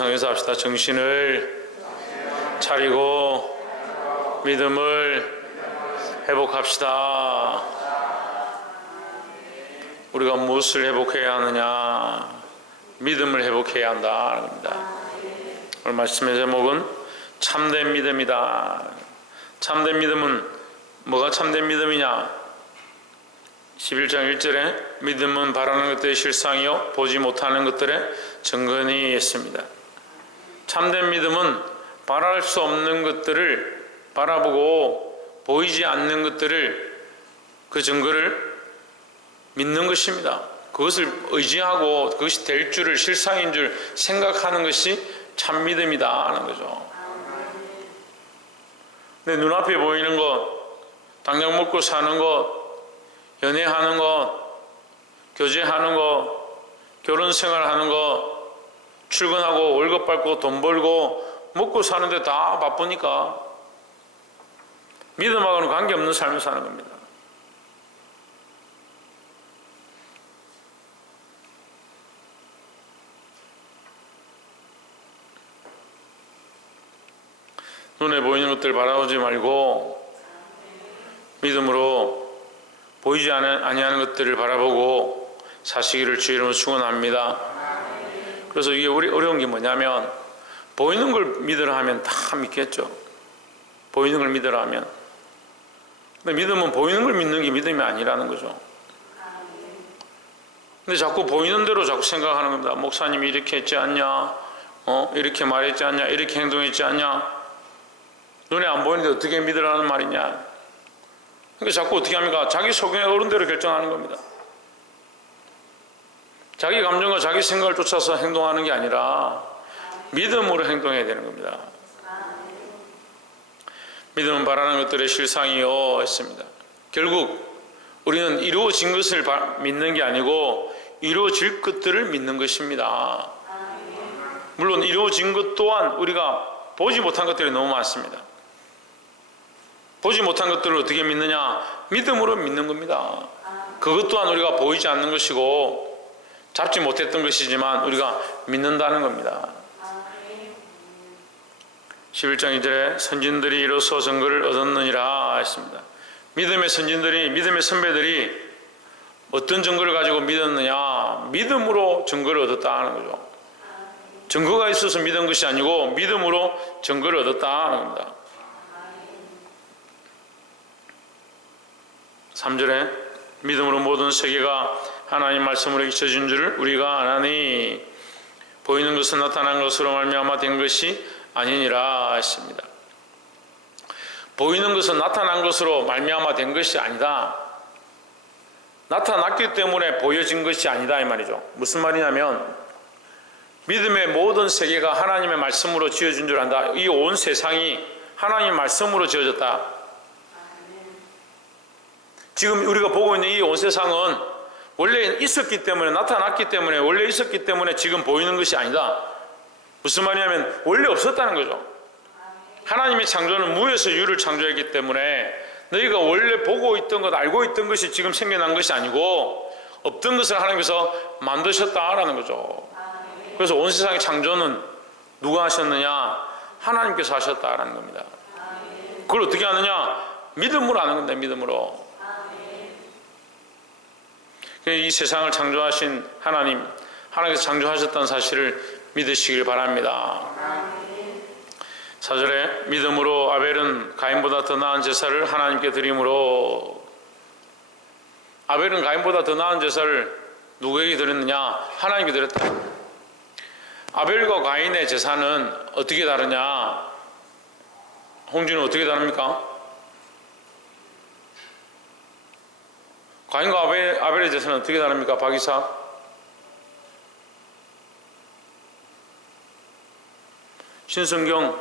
상에서 합시다. 정신을 차리고 믿음을 회복합시다. 우리가 무엇을 회복해야 하느냐? 믿음을 회복해야 한다는 겁니다. 오늘 말씀의 제목은 참된 믿음이다. 참된 믿음은 뭐가 참된 믿음이냐? 11장 1절에 믿음은 바라는 것들의 실상이요 보지 못하는 것들의 증거니 있습니다. 참된 믿음은 바랄 수 없는 것들을 바라보고 보이지 않는 것들을 그 증거를 믿는 것입니다. 그것을 의지하고 그것이 될 줄을 실상인 줄 생각하는 것이 참 믿음이다 하는 거죠. 근데 눈앞에 보이는 것, 당장 먹고 사는 것, 연애하는 것, 교제하는 것, 결혼생활하는 것, 출근하고 월급 받고 돈 벌고 먹고 사는데 다 바쁘니까 믿음하고는 관계없는 삶을 사는 겁니다. 눈에 보이는 것들 바라보지 말고 믿음으로 보이지 아니하는 것들을 바라보고 사시기를 주의 이름으로 축원합니다. 그래서 이게 어려운 게 뭐냐면 보이는 걸 믿으라 하면 다 믿겠죠. 보이는 걸 믿으라 하면. 근데 믿음은 보이는 걸 믿는 게 믿음이 아니라는 거죠. 근데 자꾸 보이는 대로 자꾸 생각하는 겁니다. 목사님이 이렇게 했지 않냐? 이렇게 말했지 않냐? 이렇게 행동했지 않냐? 눈에 안 보이는데 어떻게 믿으라는 말이냐? 그러니까 자꾸 어떻게 합니까? 자기 소견의 어른대로 결정하는 겁니다. 자기 감정과 자기 생각을 쫓아서 행동하는 게 아니라 믿음으로 행동해야 되는 겁니다. 믿음은 바라는 것들의 실상이요 했습니다. 결국 우리는 이루어진 것을 믿는 게 아니고 이루어질 것들을 믿는 것입니다. 물론 이루어진 것 또한 우리가 보지 못한 것들이 너무 많습니다. 보지 못한 것들을 어떻게 믿느냐? 믿음으로 믿는 겁니다. 그것 또한 우리가 보이지 않는 것이고 잡지 못했던 것이지만 우리가 믿는다는 겁니다. 11장 2절에 선진들이 이로써 증거를 얻었느니라 했습니다. 믿음의 선진들이, 믿음의 선배들이 어떤 증거를 가지고 믿었느냐? 믿음으로 증거를 얻었다 하는 거죠. 증거가 있어서 믿은 것이 아니고 믿음으로 증거를 얻었다 하는 겁니다. 3절에 믿음으로 모든 세계가 하나님 말씀으로 잊혀진 줄을 우리가 아나니 보이는 것은 나타난 것으로 말미암아 된 것이 아니니라 했습니다. 보이는 것은 나타난 것으로 말미암아 된 것이 아니다. 나타났기 때문에 보여진 것이 아니다 이 말이죠. 무슨 말이냐면 믿음의 모든 세계가 하나님의 말씀으로 지어진 줄 안다. 이 온 세상이 하나님의 말씀으로 지어졌다. 지금 우리가 보고 있는 이 온 세상은 원래 있었기 때문에, 나타났기 때문에, 원래 있었기 때문에 지금 보이는 것이 아니다. 무슨 말이냐면 원래 없었다는 거죠. 하나님의 창조는 무에서 유를 창조했기 때문에 너희가 원래 보고 있던 것, 알고 있던 것이 지금 생겨난 것이 아니고 없던 것을 하나님께서 만드셨다라는 거죠. 그래서 온 세상의 창조는 누가 하셨느냐? 하나님께서 하셨다라는 겁니다. 그걸 어떻게 하느냐? 믿음으로 하는 건데, 믿음으로. 이 세상을 창조하신 하나님께서 창조하셨다는 사실을 믿으시길 바랍니다. 4절에 믿음으로 아벨은 가인보다 더 나은 제사를 하나님께 드림으로. 아벨은 가인보다 더 나은 제사를 누구에게 드렸느냐? 하나님께 드렸다. 아벨과 가인의 제사는 어떻게 다르냐? 홍준은 어떻게 다릅니까? 가인과 아벨의 제사는 어떻게 다릅니까? 박이사? 신성경,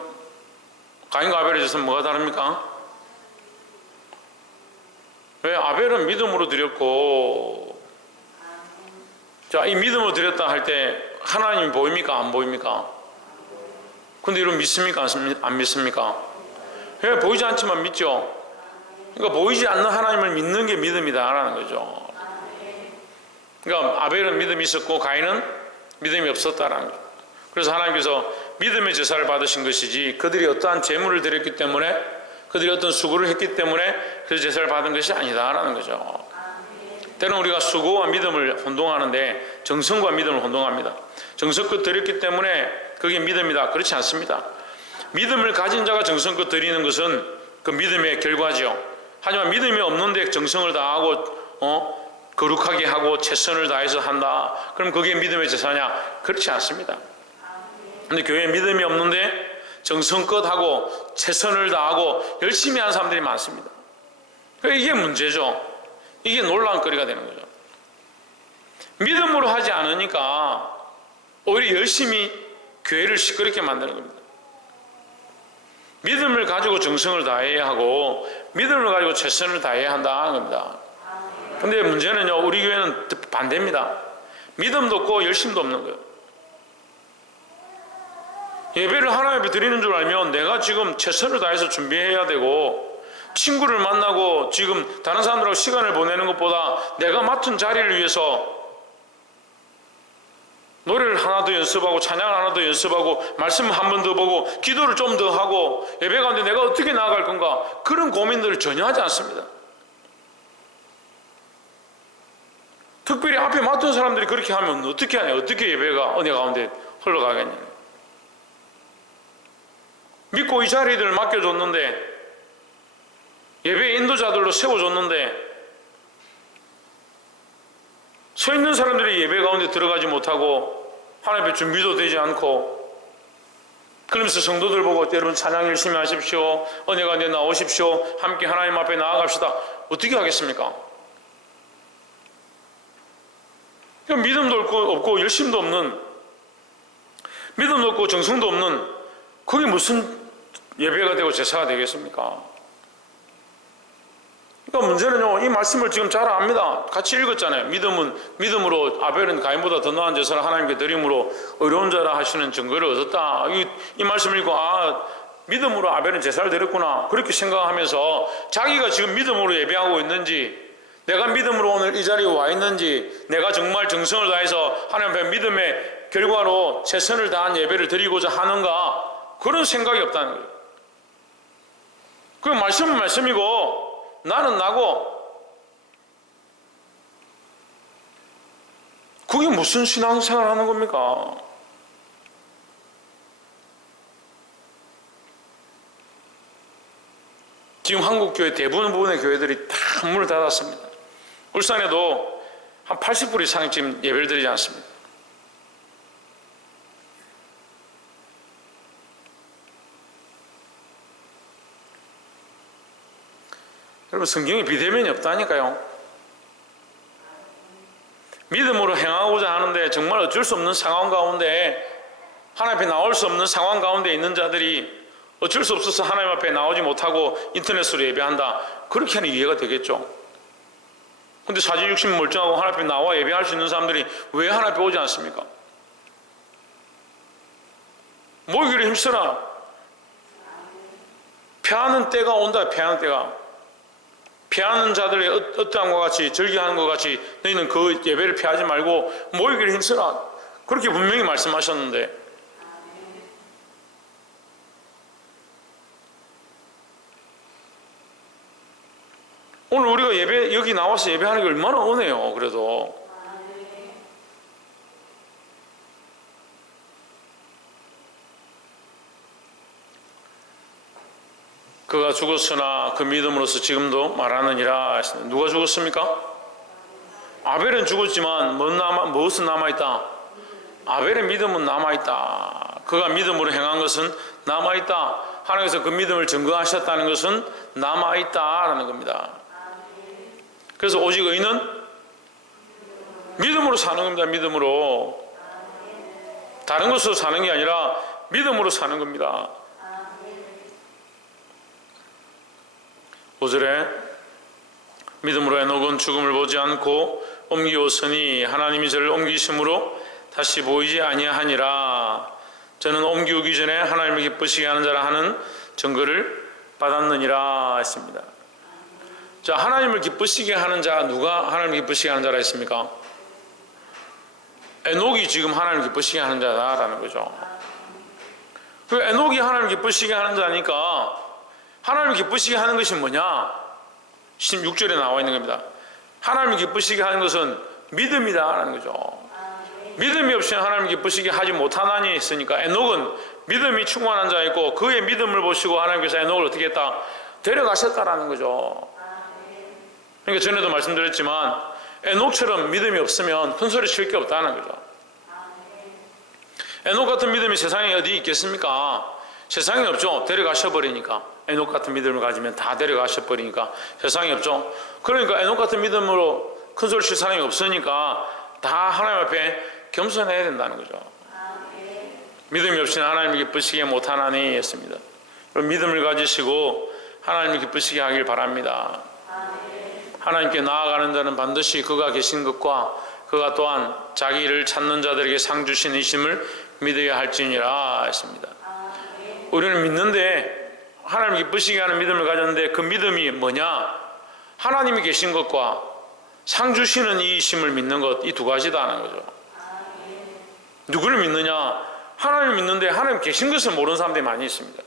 가인과 아벨의 제사는 뭐가 다릅니까? 왜? 아벨은 믿음으로 드렸고, 자, 이 믿음으로 드렸다 할 때 하나님이 보입니까? 안 보입니까? 근데 이런 믿습니까? 안 믿습니까? 왜? 보이지 않지만 믿죠? 그러니까 보이지 않는 하나님을 믿는 게 믿음이다라는 거죠. 그러니까 아벨은 믿음이 있었고 가인은 믿음이 없었다라는 거죠. 그래서 하나님께서 믿음의 제사를 받으신 것이지 그들이 어떠한 제물을 드렸기 때문에, 그들이 어떤 수고를 했기 때문에 그 제사를 받은 것이 아니다라는 거죠. 때로는 우리가 수고와 믿음을 혼동하는데 정성과 믿음을 혼동합니다. 정성껏 드렸기 때문에 그게 믿음이다, 그렇지 않습니다. 믿음을 가진 자가 정성껏 드리는 것은 그 믿음의 결과지요. 하지만 믿음이 없는데 정성을 다하고 거룩하게 하고 최선을 다해서 한다, 그럼 그게 믿음의 제사냐? 그렇지 않습니다. 근데 교회에 믿음이 없는데 정성껏 하고 최선을 다하고 열심히 하는 사람들이 많습니다. 이게 문제죠. 이게 논란거리가 되는 거죠. 믿음으로 하지 않으니까 오히려 열심히 교회를 시끄럽게 만드는 겁니다. 믿음을 가지고 정성을 다해야 하고 믿음을 가지고 최선을 다해야 한다는 겁니다. 근데 문제는요, 우리 교회는 반대입니다. 믿음도 없고 열심도 없는 거예요. 예배를 하나님 앞에 드리는 줄 알면 내가 지금 최선을 다해서 준비해야 되고, 친구를 만나고 지금 다른 사람들하고 시간을 보내는 것보다 내가 맡은 자리를 위해서 노래를 하나 더 연습하고 찬양을 하나 더 연습하고 말씀을 한 번 더 보고 기도를 좀 더 하고 예배 가운데 내가 어떻게 나아갈 건가, 그런 고민들을 전혀 하지 않습니다. 특별히 앞에 맡은 사람들이 그렇게 하면 어떻게 하냐, 어떻게 예배가 은혜 가운데 흘러가겠냐. 믿고 이 자리들을 맡겨줬는데, 예배 인도자들로 세워줬는데 서 있는 사람들이 예배 가운데 들어가지 못하고 하나님 앞에 준비도 되지 않고, 그러면서 성도들 보고 여러분 찬양 열심히 하십시오, 은혜 가운데 나오십시오, 함께 하나님 앞에 나아갑시다, 어떻게 하겠습니까? 믿음도 없고 열심도 없는, 믿음도 없고 정성도 없는, 그게 무슨 예배가 되고 제사가 되겠습니까? 그러니까 문제는요, 이 말씀을 지금 잘 압니다. 같이 읽었잖아요. 믿음으로 아벨은 가인보다 더 나은 제사를 하나님께 드림으로 의로운 자라 하시는 증거를 얻었다. 이 말씀을 읽고 믿음으로 아벨은 제사를 드렸구나, 그렇게 생각하면서 자기가 지금 믿음으로 예배하고 있는지, 내가 믿음으로 오늘 이 자리에 와 있는지, 내가 정말 정성을 다해서 하나님 앞에 믿음의 결과로 최선을 다한 예배를 드리고자 하는가, 그런 생각이 없다는 거예요. 그 말씀은 말씀이고 나는 나고, 그게 무슨 신앙생활 하는 겁니까? 지금 한국교회 대부분의 교회들이 다 문을 닫았습니다. 울산에도 한 80% 이상이 지금 예배를 드리지 않습니다. 여러분, 성경에 비대면이 없다니까요. 믿음으로 행하고자 하는데 정말 어쩔 수 없는 상황 가운데, 하나님 앞에 나올 수 없는 상황 가운데 있는 자들이 어쩔 수 없어서 하나님 앞에 나오지 못하고 인터넷으로 예배한다, 그렇게 하는 이해가 되겠죠. 근데 사지육신 멀쩡하고 하나님 앞에 나와 예배할 수 있는 사람들이 왜 하나님 앞에 오지 않습니까? 모이기를 힘쓰라. 패하는 때가 온다. 패하는 때가. 패하는 자들의 어떠함과 같이, 절기하는 것 같이 너희는 그 예배를 패하지 말고 모이기를 힘쓰라, 그렇게 분명히 말씀하셨는데, 오늘 우리가 예배, 여기 나와서 예배하는 게 얼마나 은혜요. 그래도 그가 죽었으나 그 믿음으로서 지금도 말하느니라. 누가 죽었습니까? 아벨은 죽었지만 무엇은 남아있다? 아벨의 믿음은 남아있다. 그가 믿음으로 행한 것은 남아있다. 하나님께서 그 믿음을 증거하셨다는 것은 남아있다라는 겁니다. 그래서 오직 의인은 믿음으로 사는 겁니다. 믿음으로. 다른 것으로 사는 게 아니라 믿음으로 사는 겁니다. 5절에 믿음으로 에녹은 죽음을 보지 않고 옮기었으니 하나님이 저를 옮기심으로 다시 보이지 아니하니라. 저는 옮기기 전에 하나님을 기쁘시게 하는 자라 하는 증거를 받았느니라 했습니다. 자, 하나님을 기쁘시게 하는 자, 누가 하나님을 기쁘시게 하는 자라 했습니까? 에녹이 지금 하나님을 기쁘시게 하는 자다라는 거죠. 그 에녹이 하나님을 기쁘시게 하는 자니까 하나님을 기쁘시게 하는 것이 뭐냐? 16절에 나와 있는 겁니다. 하나님을 기쁘시게 하는 것은 믿음이다라는 거죠. 믿음이 없이는 하나님을 기쁘시게 하지 못하나니 했으니까 에녹은 믿음이 충만한 자였고 그의 믿음을 보시고 하나님께서 에녹을 어떻게 했다? 데려가셨다라는 거죠. 그러니까 전에도 말씀드렸지만 에녹처럼 믿음이 없으면 큰 소리 칠 게 없다는 거죠. 에녹 같은 믿음이 세상에 어디 있겠습니까? 세상에 없죠. 데려가셔버리니까. 에녹 같은 믿음을 가지면 다 데려가셔버리니까 세상에 없죠. 그러니까 에녹 같은 믿음으로 큰 소리 칠 사람이 없으니까 다 하나님 앞에 겸손해야 된다는 거죠. 믿음이 없이는 하나님을 기쁘시게 못하나니 했습니다. 믿음을 가지시고 하나님을 기쁘시게 하길 바랍니다. 하나님께 나아가는 자는 반드시 그가 계신 것과 그가 또한 자기를 찾는 자들에게 상 주신 이심을 믿어야 할지니라 했습니다. 우리는 믿는데 하나님 기쁘시게 하는 믿음을 가졌는데 그 믿음이 뭐냐? 하나님이 계신 것과 상 주시는 이심을 믿는 것, 이 두 가지다는 거죠. 누구를 믿느냐? 하나님을 믿는데 하나님 계신 것을 모르는 사람들이 많이 있습니다.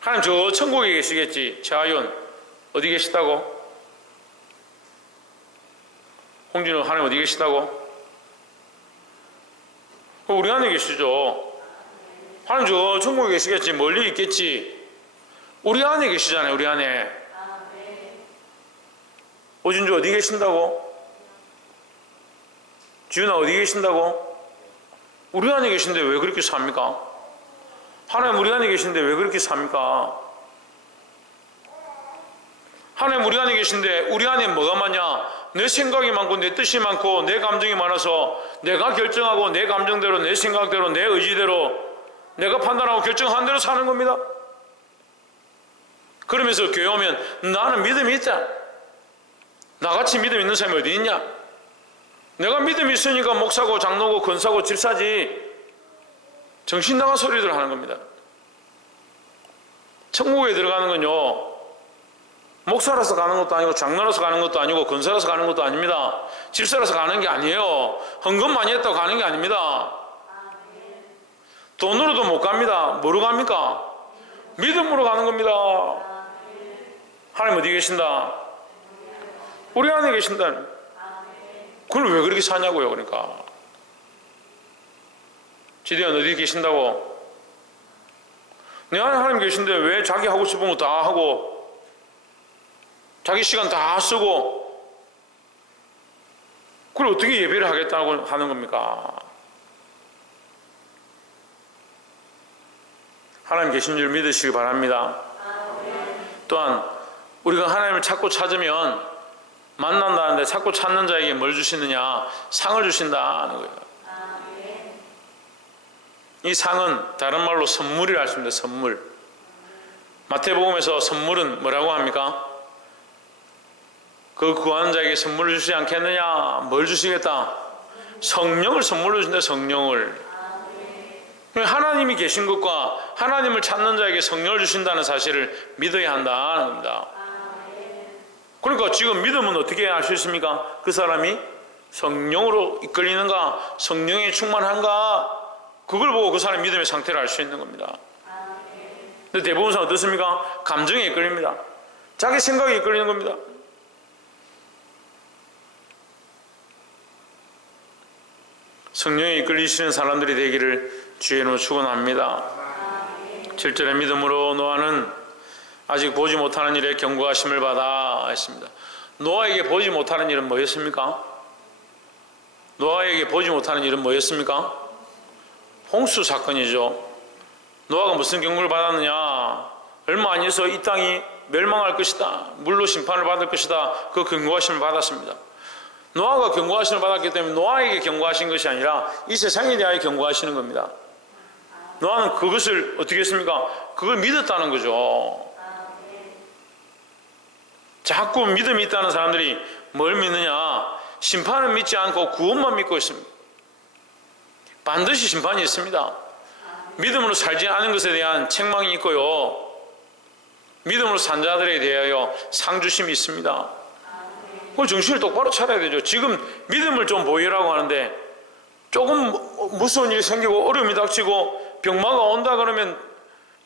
하나님 저 천국에 계시겠지. 최하윤 어디 계시다고? 홍진호 하나님 어디 계시다고? 우리 안에 계시죠. 하나님 저 천국에 계시겠지. 멀리 있겠지. 우리 안에 계시잖아요. 우리 안에. 오진주 어디 계신다고? 지윤아 어디 계신다고? 우리 안에 계신데 왜 그렇게 삽니까? 하나님 우리 안에 계신데 왜 그렇게 삽니까? 하나님 우리 안에 계신데 우리 안에 뭐가 많냐? 내 생각이 많고 내 뜻이 많고 내 감정이 많아서 내가 결정하고 내 감정대로 내 생각대로 내 의지대로 내가 판단하고 결정한 대로 사는 겁니다. 그러면서 교회 오면 나는 믿음이 있다. 나같이 믿음 있는 사람이 어디 있냐? 내가 믿음이 있으니까 목사고 장로고 권사고 집사지. 정신 나간 소리들 하는 겁니다. 천국에 들어가는 건요 목사라서 가는 것도 아니고 장로라서 가는 것도 아니고 권사라서 가는 것도 아닙니다. 집사라서 가는 게 아니에요. 헌금 많이 했다고 가는 게 아닙니다. 돈으로도 못 갑니다. 뭐로 갑니까? 믿음으로 가는 겁니다. 하나님 어디 계신다? 우리 안에 계신다. 그걸 왜 그렇게 사냐고요. 그러니까 지대현 어디 계신다고? 내 안에 하나님 계신데 왜 자기 하고 싶은 거 다 하고 자기 시간 다 쓰고 그걸 어떻게 예배를 하겠다고 하는 겁니까? 하나님 계신 줄 믿으시기 바랍니다. 또한 우리가 하나님을 찾고 찾으면 만난다는데 찾고 찾는 자에게 뭘 주시느냐? 상을 주신다는 거예요. 이 상은 다른 말로 선물이라 할 수 있습니다. 선물. 마태복음에서 선물은 뭐라고 합니까? 그 구하는 자에게 선물을 주시지 않겠느냐? 뭘 주시겠다? 성령을 선물로 준다. 성령을. 하나님이 계신 것과 하나님을 찾는 자에게 성령을 주신다는 사실을 믿어야 한다는 겁니다. 그러니까 지금 믿음은 어떻게 알 수 있습니까? 그 사람이 성령으로 이끌리는가, 성령에 충만한가, 그걸 보고 그 사람의 믿음의 상태를 알 수 있는 겁니다. 근데 대부분 사람 어떻습니까? 감정에 이끌립니다. 자기 생각에 이끌리는 겁니다. 성령에 이끌리시는 사람들이 되기를 주의 이름으로 축원합니다. 7절의 믿음으로 노아는 아직 보지 못하는 일에 경고하심을 받아 했습니다. 노아에게 보지 못하는 일은 뭐였습니까? 노아에게 보지 못하는 일은 뭐였습니까? 홍수 사건이죠. 노아가 무슨 경고를 받았느냐? 얼마 안 있어 이 땅이 멸망할 것이다. 물로 심판을 받을 것이다. 그 경고하심을 받았습니다. 노아가 경고하심을 받았기 때문에 노아에게 경고하신 것이 아니라 이 세상에 대하여 경고하시는 겁니다. 노아는 그것을 어떻게 했습니까? 그걸 믿었다는 거죠. 자꾸 믿음이 있다는 사람들이 뭘 믿느냐? 심판을 믿지 않고 구원만 믿고 있습니다. 반드시 심판이 있습니다. 믿음으로 살지 않은 것에 대한 책망이 있고요. 믿음으로 산 자들에 대하여 상주심이 있습니다. 그 정신을 똑바로 차려야 되죠. 지금 믿음을 좀 보이라고 하는데 조금 무서운 일이 생기고 어려움이 닥치고 병마가 온다 그러면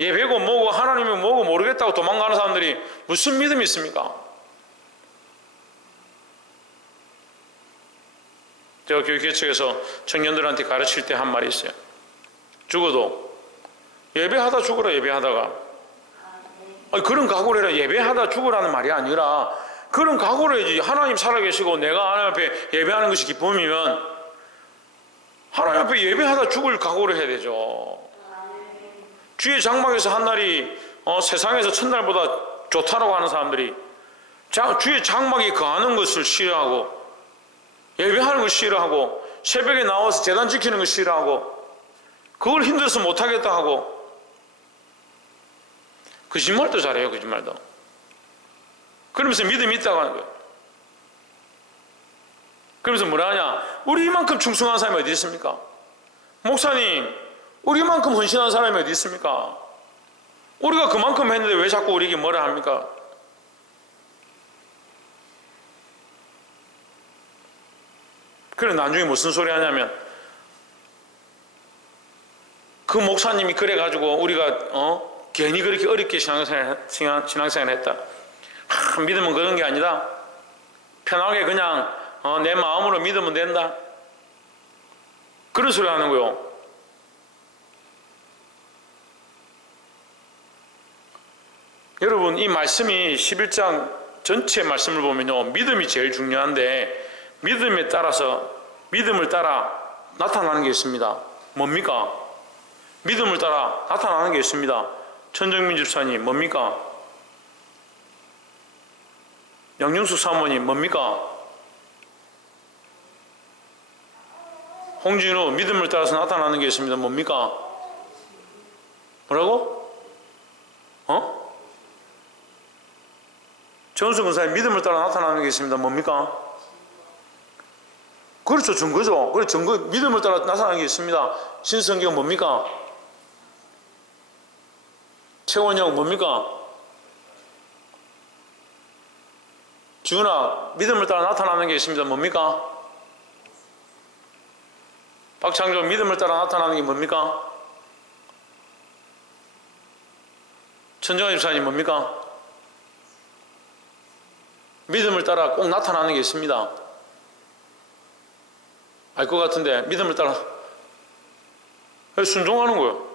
예배고 뭐고 하나님이 뭐고 모르겠다고 도망가는 사람들이 무슨 믿음이 있습니까? 제가 교육개척에서 청년들한테 가르칠 때 한 말이 있어요. 죽어도 예배하다 죽어라. 예배하다가 아니, 그런 각오를 해라. 예배하다 죽으라는 말이 아니라 그런 각오를 해야지. 하나님 살아계시고 내가 하나님 앞에 예배하는 것이 기쁨이면 하나님 앞에 예배하다 죽을 각오를 해야 되죠. 주의 장막에서 한 날이 세상에서 첫날보다 좋다라고 하는 사람들이 주의 장막에 거하는 것을 싫어하고 예배하는 걸 싫어하고 새벽에 나와서 제단 지키는 걸 싫어하고 그걸 힘들어서 못하겠다 하고 거짓말도 잘해요. 거짓말도. 그러면서 믿음이 있다고 하는 거예요. 그러면서 뭐라 하냐? 우리만큼 충성한 사람이 어디 있습니까? 목사님, 우리만큼 헌신한 사람이 어디 있습니까? 우리가 그만큼 했는데 왜 자꾸 우리에게 뭐라 합니까? 그래 나중에 무슨 소리 하냐면 그 목사님이 그래가지고 우리가 괜히 그렇게 어렵게 신앙생활 했다. 믿음은 그런 게 아니다. 편하게 그냥 내 마음으로 믿으면 된다. 그런 소리 하는 거요. 여러분 이 말씀이 11장 전체 말씀을 보면요 믿음이 제일 중요한데 믿음을 따라 나타나는 게 있습니다. 뭡니까? 믿음을 따라 나타나는 게 있습니다. 천정민 집사님 뭡니까? 양윤숙 사모님 뭡니까? 홍진우 믿음을 따라서 나타나는 게 있습니다. 뭡니까? 뭐라고? 정수 근사님 믿음을 따라 나타나는 게 있습니다. 뭡니까? 그렇죠. 증거죠. 그래 증거 믿음을 따라 나타나는 게 있습니다. 신성경 뭡니까? 최원영 뭡니까? 지훈아 믿음을 따라 나타나는 게 있습니다. 뭡니까? 박창조 믿음을 따라 나타나는 게 뭡니까? 천정아 집사님 뭡니까? 믿음을 따라 꼭 나타나는 게 있습니다. 알 것 같은데 믿음을 따라 순종하는 거예요.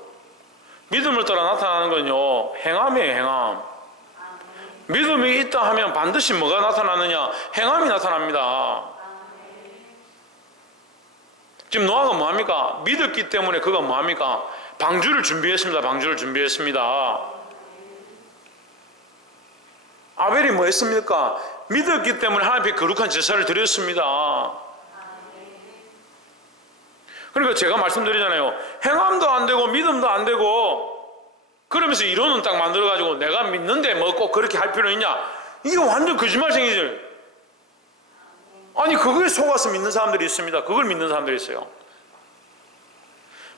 믿음을 따라 나타나는 건요 행함이에요. 행함. 믿음이 있다 하면 반드시 뭐가 나타나느냐? 행함이 나타납니다. 지금 노아가 뭐합니까? 믿었기 때문에 그가 뭐합니까? 방주를 준비했습니다. 방주를 준비했습니다. 아벨이 뭐 했습니까? 믿었기 때문에 하나님 앞에 거룩한 제사를 드렸습니다. 그러니까 제가 말씀드리잖아요. 행함도 안 되고 믿음도 안 되고 그러면서 이론은 딱 만들어가지고 내가 믿는데 뭐 꼭 그렇게 할 필요 있냐? 이게 완전 거짓말쟁이죠. 아니 그거에 속아서 믿는 사람들이 있습니다. 그걸 믿는 사람들이 있어요.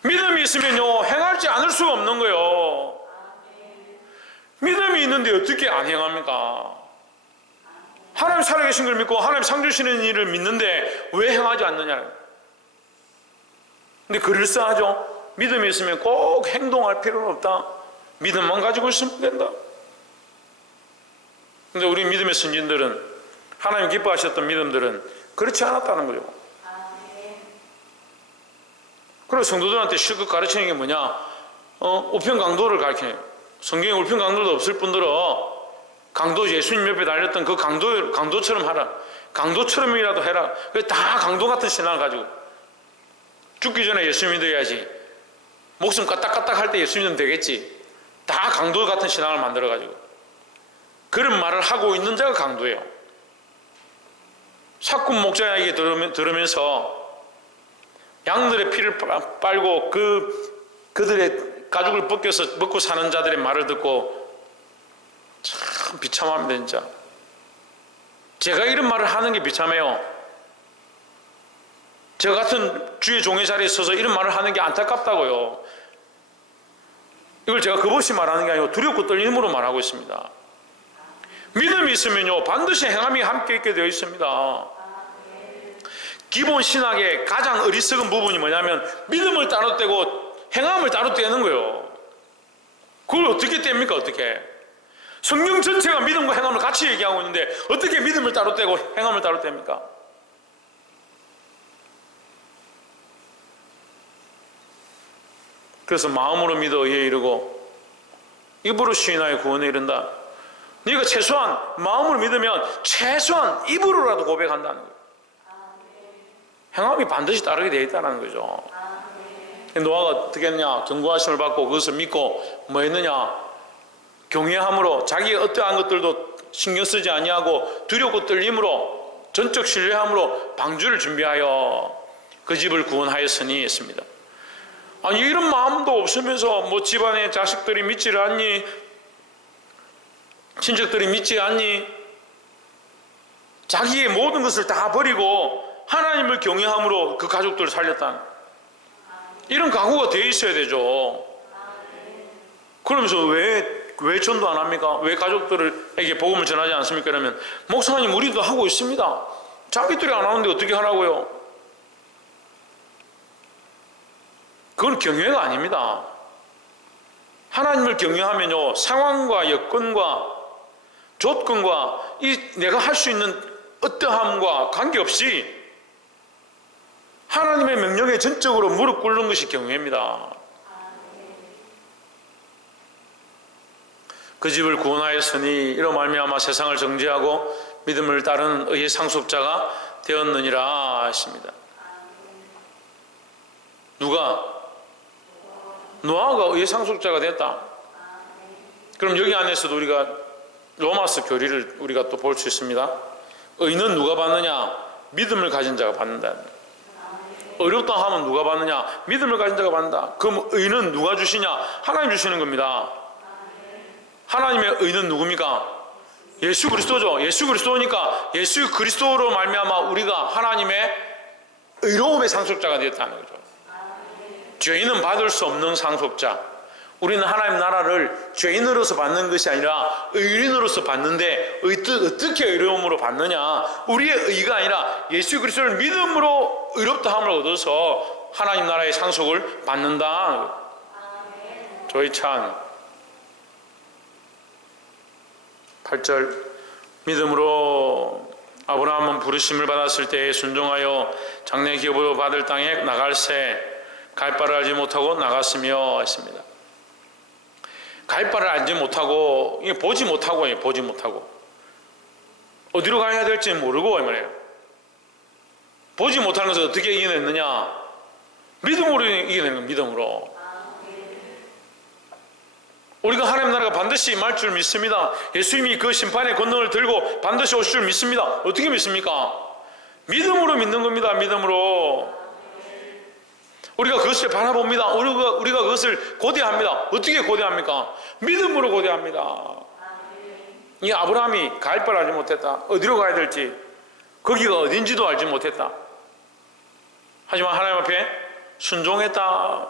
믿음이 있으면요 행하지 않을 수가 없는 거예요. 믿음이 있는데 어떻게 안 행합니까? 하나님 살아계신 걸 믿고 하나님 상 주시는 일을 믿는데 왜 행하지 않느냐? 근데 그럴싸하죠. 믿음이 있으면 꼭 행동할 필요는 없다. 믿음만 가지고 있으면 된다. 근데 우리 믿음의 선진들은 하나님 기뻐하셨던 믿음들은 그렇지 않았다는 거죠. 그래서 성도들한테 실컷 가르치는 게 뭐냐? 우편 강도를 가르치는 거예요. 성경에 우편 강도도 없을 뿐더러 강도 예수님 옆에 달렸던 그 강도처럼 하라. 강도처럼이라도 해라. 다 강도 같은 신앙을 가지고 죽기 전에 예수 믿어야지. 목숨 까딱까딱 할 때 예수 믿으면 되겠지. 다 강도 같은 신앙을 만들어가지고 그런 말을 하고 있는 자가 강도예요. 사꾼 목자에게 들으면서 양들의 피를 빨고 그들의 가죽을 벗겨서 먹고 사는 자들의 말을 듣고 참 비참합니다. 진짜 제가 이런 말을 하는 게 비참해요. 저 같은 주의 종의 자리에 서서 이런 말을 하는 게 안타깝다고요. 이걸 제가 겁없이 말하는 게 아니고 두렵고 떨림으로 말하고 있습니다. 믿음이 있으면요 반드시 행함이 함께 있게 되어 있습니다. 기본 신학의 가장 어리석은 부분이 뭐냐면 믿음을 따로 떼고 행함을 따로 떼는 거예요. 그걸 어떻게 뗍니까? 어떻게? 성경 전체가 믿음과 행함을 같이 얘기하고 있는데 어떻게 믿음을 따로 떼고 행함을 따로 뗍니까? 그래서 마음으로 믿어 의에 이르고 입으로 시인하여 구원에 이른다. 네가 최소한 마음으로 믿으면 최소한 입으로라도 고백한다는 거예요. 행함이 반드시 따르게 되어 있다는 거죠. 노아가 어떻게 했느냐? 경고하심을 받고 그것을 믿고 뭐 했느냐? 경외함으로 자기의 어떠한 것들도 신경 쓰지 아니하고 두렵고 떨림으로 전적 신뢰함으로 방주를 준비하여 그 집을 구원하였으니 했습니다. 아니 이런 마음도 없으면서 뭐 집안의 자식들이 믿지를 않니? 친척들이 믿지 않니? 자기의 모든 것을 다 버리고 하나님을 경외함으로 그 가족들을 살렸다. 이런 각오가 되어 있어야 되죠. 그러면서 왜 전도 안 합니까? 왜 가족들에게 복음을 전하지 않습니까? 그러면 목사님 우리도 하고 있습니다. 자기들이 안 하는데 어떻게 하라고요? 그건 경외가 아닙니다. 하나님을 경외하면요 상황과 여건과 조건과 이 내가 할 수 있는 어떠함과 관계없이 하나님의 명령에 전적으로 무릎 꿇는 것이 경외입니다. 그 집을 구원하였으니 이로 말미암아 세상을 정죄하고 믿음을 따르는 의의 상속자가 되었느니라 했습니다. 누가? 노아가 의의 상속자가 됐다. 그럼 여기 안에서도 우리가 로마서 교리를 우리가 또 볼 수 있습니다. 의는 누가 받느냐? 믿음을 가진 자가 받는다. 어렵다 하면 누가 받느냐? 믿음을 가진 자가 받는다. 그럼 의는 누가 주시냐? 하나님 주시는 겁니다. 하나님의 의는 누굽니까? 예수 그리스도죠. 예수 그리스도니까 예수 그리스도로 말미암아 우리가 하나님의 의로움의 상속자가 되었다는 거죠. 죄인은 받을 수 없는 상속자. 우리는 하나님 나라를 죄인으로서 받는 것이 아니라 의인으로서 받는데 어떻게 의로움으로 받느냐? 우리의 의가 아니라 예수 그리스도를 믿음으로 의롭다함을 얻어서 하나님 나라의 상속을 받는다. 조이찬 8절 믿음으로 아브라함은 부르심을 받았을 때에 순종하여 장래 기업으로 받을 땅에 나갈새 갈 바를 알지 못하고 나갔으며 했습니다. 갈 바를 알지 못하고 보지 못하고 어디로 가야 될지 모르고 이 말이에요. 보지 못하는 것을 어떻게 이겨냈느냐? 믿음으로 이겨낸 거예요. 믿음으로. 우리가 하나님 나라가 반드시 임할 줄 믿습니다. 예수님이 그 심판의 권능을 들고 반드시 오실 줄 믿습니다. 어떻게 믿습니까? 믿음으로 믿는 겁니다. 믿음으로. 우리가 그것을 바라봅니다. 우리가 그것을 고대합니다. 어떻게 고대합니까? 믿음으로 고대합니다. 이 아브라함이 갈 바를 알지 못했다. 어디로 가야 될지, 거기가 어딘지도 알지 못했다. 하지만 하나님 앞에 순종했다.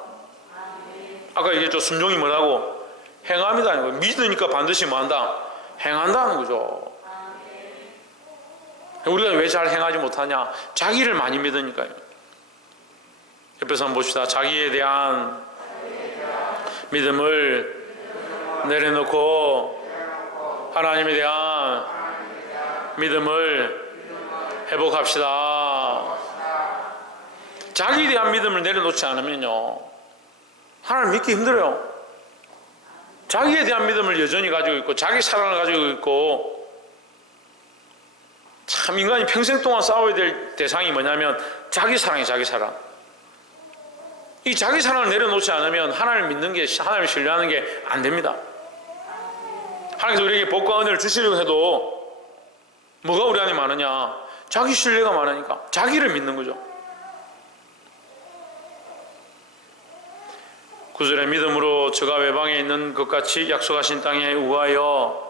아까 얘기했죠. 순종이 뭐라고? 행함이다. 믿으니까 반드시 뭐한다? 행한다는 거죠. 우리가 왜 잘 행하지 못하냐? 자기를 많이 믿으니까요. 옆에서 한번 봅시다. 자기에 대한 믿음을 내려놓고 하나님에 대한 믿음을 회복합시다. 자기에 대한 믿음을 내려놓지 않으면요 하나님 믿기 힘들어요. 자기에 대한 믿음을 여전히 가지고 있고 자기 사랑을 가지고 있고, 참 인간이 평생 동안 싸워야 될 대상이 뭐냐면 자기 사랑이에요. 자기 사랑. 이 자기 사랑을 내려놓지 않으면 하나님을 믿는 게, 하나님을 신뢰하는 게 안 됩니다. 하나님께서 우리에게 복과 은혜를 주시려고 해도 뭐가 우리 안에 많으냐? 자기 신뢰가 많으니까 자기를 믿는 거죠. 9절에 믿음으로 저가 외방에 있는 것 같이 약속하신 땅에 우하여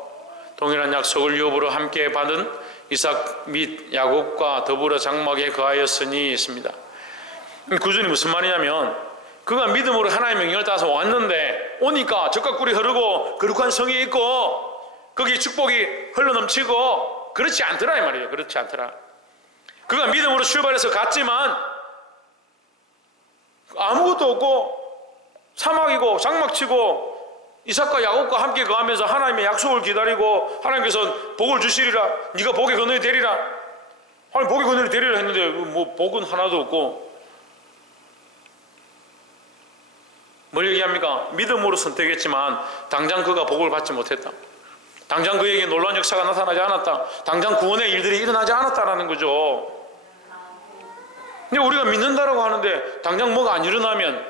동일한 약속을 유업으로 함께 받은 이삭 및 야곱과 더불어 장막에 거하였으니 있습니다. 9절이 무슨 말이냐면 그가 믿음으로 하나님의 명령을 따라서 왔는데 오니까 젖과 꿀이 흐르고 거룩한 성이 있고 거기 축복이 흘러넘치고 그렇지 않더라 이 말이에요. 그렇지 않더라. 그가 믿음으로 출발해서 갔지만 아무것도 없고 사막이고 장막치고 이삭과 야곱과 함께 거하면서 하나님의 약속을 기다리고 하나님께서 복을 주시리라, 네가 복의 근원이 되리라, 하나님 복의 근원이 되리라 했는데 뭐 복은 하나도 없고 뭘 얘기합니까? 믿음으로 선택했지만 당장 그가 복을 받지 못했다. 당장 그에게 놀라운 역사가 나타나지 않았다. 당장 구원의 일들이 일어나지 않았다라는 거죠. 근데 우리가 믿는다라고 하는데 당장 뭐가 안 일어나면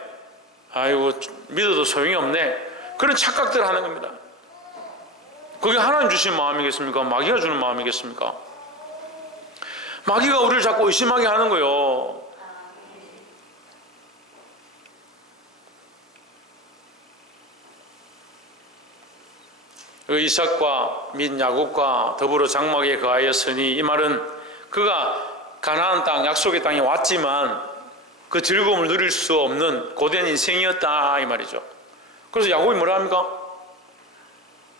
아이고 믿어도 소용이 없네, 그런 착각들을 하는 겁니다. 그게 하나님 주신 마음이겠습니까? 마귀가 주는 마음이겠습니까? 마귀가 우리를 자꾸 의심하게 하는 거예요. 이삭과 및 야곱과 더불어 장막에 거하였으니, 이 말은 그가 가나안 땅, 약속의 땅에 왔지만 그 즐거움을 누릴 수 없는 고된 인생이었다 이 말이죠. 그래서 야곱이 뭐라 합니까?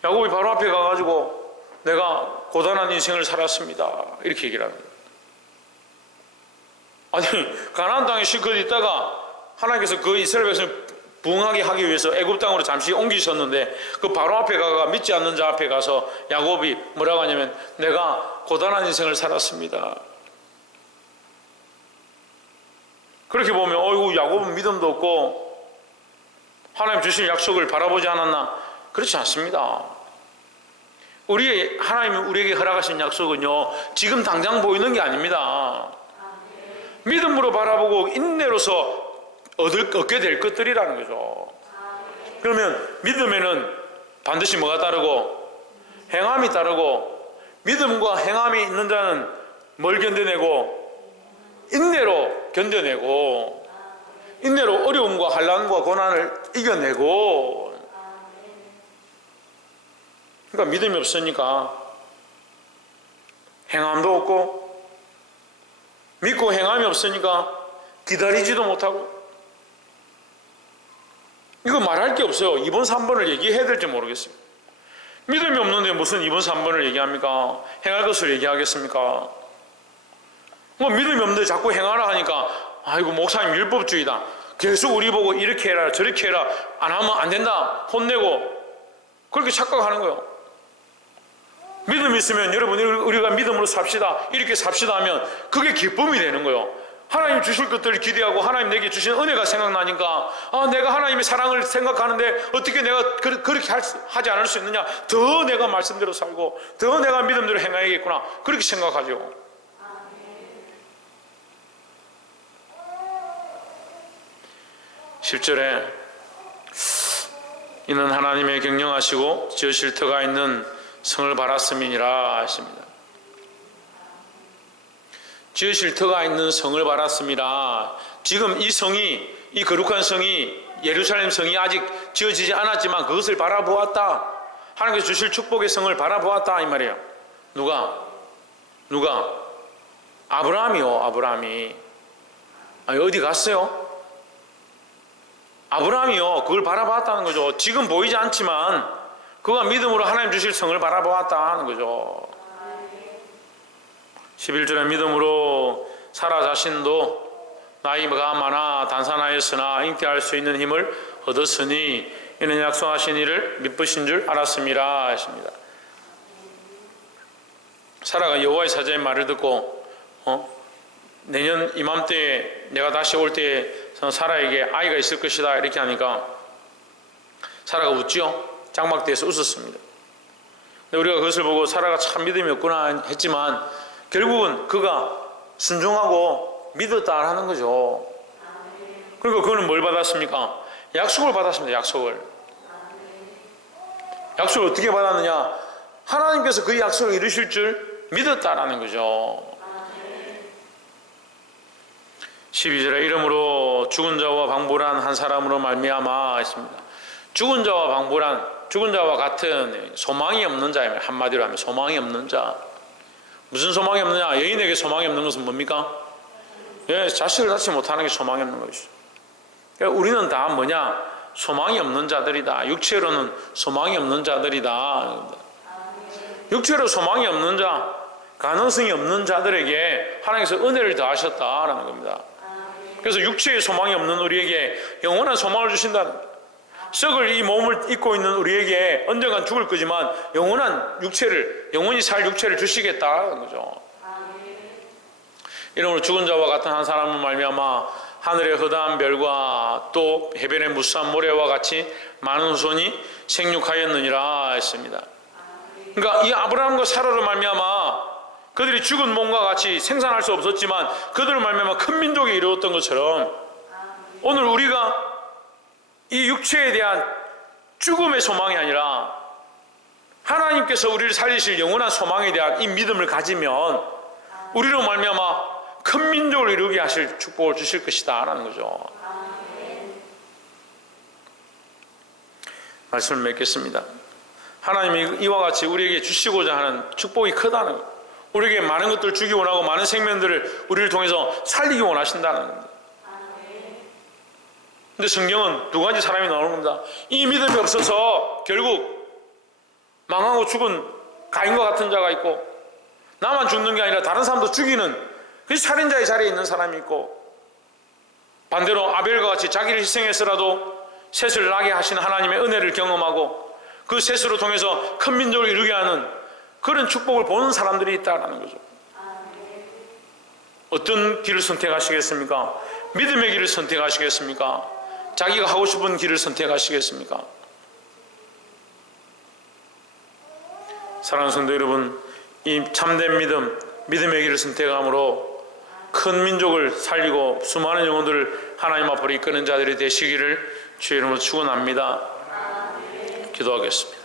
야곱이 바로 앞에 가가지고 내가 고단한 인생을 살았습니다 이렇게 얘기를 합니다. 아니 가나안 땅에 실컷 있다가 하나님께서 그 이스라엘 백성을 부흥하게 하기 위해서 애굽 땅으로 잠시 옮기셨는데 그 바로 앞에 가가 믿지 않는 자 앞에 가서 야곱이 뭐라고 하냐면 내가 고단한 인생을 살았습니다. 그렇게 보면 어이구 야곱은 믿음도 없고 하나님 주신 약속을 바라보지 않았나? 그렇지 않습니다. 하나님이 우리에게 허락하신 약속은요 지금 당장 보이는 게 아닙니다. 믿음으로 바라보고 인내로서 얻게 될 것들이라는 거죠. 그러면 믿음에는 반드시 뭐가 따르고? 행함이 따르고, 믿음과 행함이 있는 자는 뭘 견뎌내고? 인내로 견뎌내고, 인내로 어려움과 환난과 고난을 이겨내고. 그러니까 믿음이 없으니까 행함도 없고, 믿고 행함이 없으니까 기다리지도 못하고. 이거 말할 게 없어요. 2번 3번을 얘기해야 될지 모르겠어요. 믿음이 없는데 무슨 2번 3번을 얘기합니까? 행할 것을 얘기하겠습니까? 뭐 믿음이 없는데 자꾸 행하라 하니까 아이고 목사님 율법주의다, 계속 우리 보고 이렇게 해라 저렇게 해라, 안 하면 안 된다 혼내고 그렇게 착각하는 거예요. 믿음이 있으면 여러분 우리가 믿음으로 삽시다 이렇게 삽시다 하면 그게 기쁨이 되는 거예요. 하나님 주실 것들을 기대하고 하나님 내게 주신 은혜가 생각나니까 내가 하나님의 사랑을 생각하는데 어떻게 내가 그렇게 하지 않을 수 있느냐, 더 내가 말씀대로 살고 더 내가 믿음대로 행해야겠구나 그렇게 생각하죠. 10절에 이는 하나님의 경영하시고 지으실 터가 있는 성을 바랐음이니라 하십니다. 지으실 터가 있는 성을 바랐습니다. 지금 이 성이, 이 거룩한 성이, 예루살렘 성이 아직 지어지지 않았지만 그것을 바라보았다. 하나님께서 주실 축복의 성을 바라보았다 이 말이에요. 누가? 아브라함이요. 아브라함이. 아니 어디 갔어요? 아브라함이요. 그걸 바라보았다는 거죠. 지금 보이지 않지만 그가 믿음으로 하나님 주실 성을 바라보았다 하는 거죠. 11절에 믿음으로 사라 자신도 나이가 많아 단산하였으나 잉태할 수 있는 힘을 얻었으니 이는 약속하신 이를 미쁘신 줄 알았음이라 하십니다. 사라가 여호와의 사자의 말을 듣고 내년 이맘때에 내가 다시 올 때에 사라에게 아이가 있을 것이다 이렇게 하니까 사라가 웃죠. 장막대에서 웃었습니다. 근데 우리가 그것을 보고 사라가 참 믿음이 없구나 했지만 결국은 그가 순종하고 믿었다라는 거죠. 그리고 그는 뭘 받았습니까? 약속을 받았습니다. 약속을 어떻게 받았느냐? 하나님께서 그 약속을 이루실 줄 믿었다라는 거죠. 12절에 이러므로 죽은 자와 방불한 한 사람으로 말미암아 했습니다. 죽은 자와 방불한, 죽은 자와 같은 소망이 없는 자입니다. 한마디로 하면 소망이 없는 자. 무슨 소망이 없느냐? 여인에게 소망이 없는 것은 뭡니까? 자식을 낳지 못하는 게 소망이 없는 것이죠. 그러니까 우리는 다 뭐냐? 소망이 없는 자들이다. 육체로는 소망이 없는 자들이다. 육체로 소망이 없는 자, 가능성이 없는 자들에게 하나님께서 은혜를 더하셨다라는 겁니다. 그래서 육체의 소망이 없는 우리에게 영원한 소망을 주신다는 겁니다. 썩을 이 몸을 입고 있는 우리에게 언젠간 죽을 거지만 영원히 살 육체를 주시겠다는 거죠. 이러므로 죽은 자와 같은 한 사람을 말미암아 하늘의 허다한 별과 또 해변의 무수한 모래와 같이 많은 후손이 생육하였느니라 했습니다. 그러니까 이 아브라함과 사라로 말미암아 그들이 죽은 몸과 같이 생산할 수 없었지만 그들을 말미암아 큰 민족이 이루었던 것처럼 오늘 우리가 이 육체에 대한 죽음의 소망이 아니라 하나님께서 우리를 살리실 영원한 소망에 대한 이 믿음을 가지면 우리로 말미암아 큰 민족을 이루게 하실 축복을 주실 것이다 라는 거죠. 말씀을 맺겠습니다. 하나님이 이와 같이 우리에게 주시고자 하는 축복이 크다는 것, 우리에게 많은 것들을 주기 원하고 많은 생명들을 우리를 통해서 살리기 원하신다는 겁니다. 근데 성경은 두 가지 사람이 나오는 겁니다. 이 믿음이 없어서 결국 망하고 죽은 가인과 같은 자가 있고, 나만 죽는 게 아니라 다른 사람도 죽이는 그 살인자의 자리에 있는 사람이 있고, 반대로 아벨과 같이 자기를 희생해서라도 셋을 나게 하신 하나님의 은혜를 경험하고 그 셋으로 통해서 큰 민족을 이루게 하는 그런 축복을 보는 사람들이 있다는 거죠. 어떤 길을 선택하시겠습니까? 믿음의 길을 선택하시겠습니까? 자기가 하고 싶은 길을 선택하시겠습니까? 사랑하는 성도 여러분, 이 참된 믿음의 길을 선택함으로 큰 민족을 살리고 수많은 영혼들을 하나님 앞으로 이끄는 자들이 되시기를 주의 이름으로 축원합니다. 기도하겠습니다.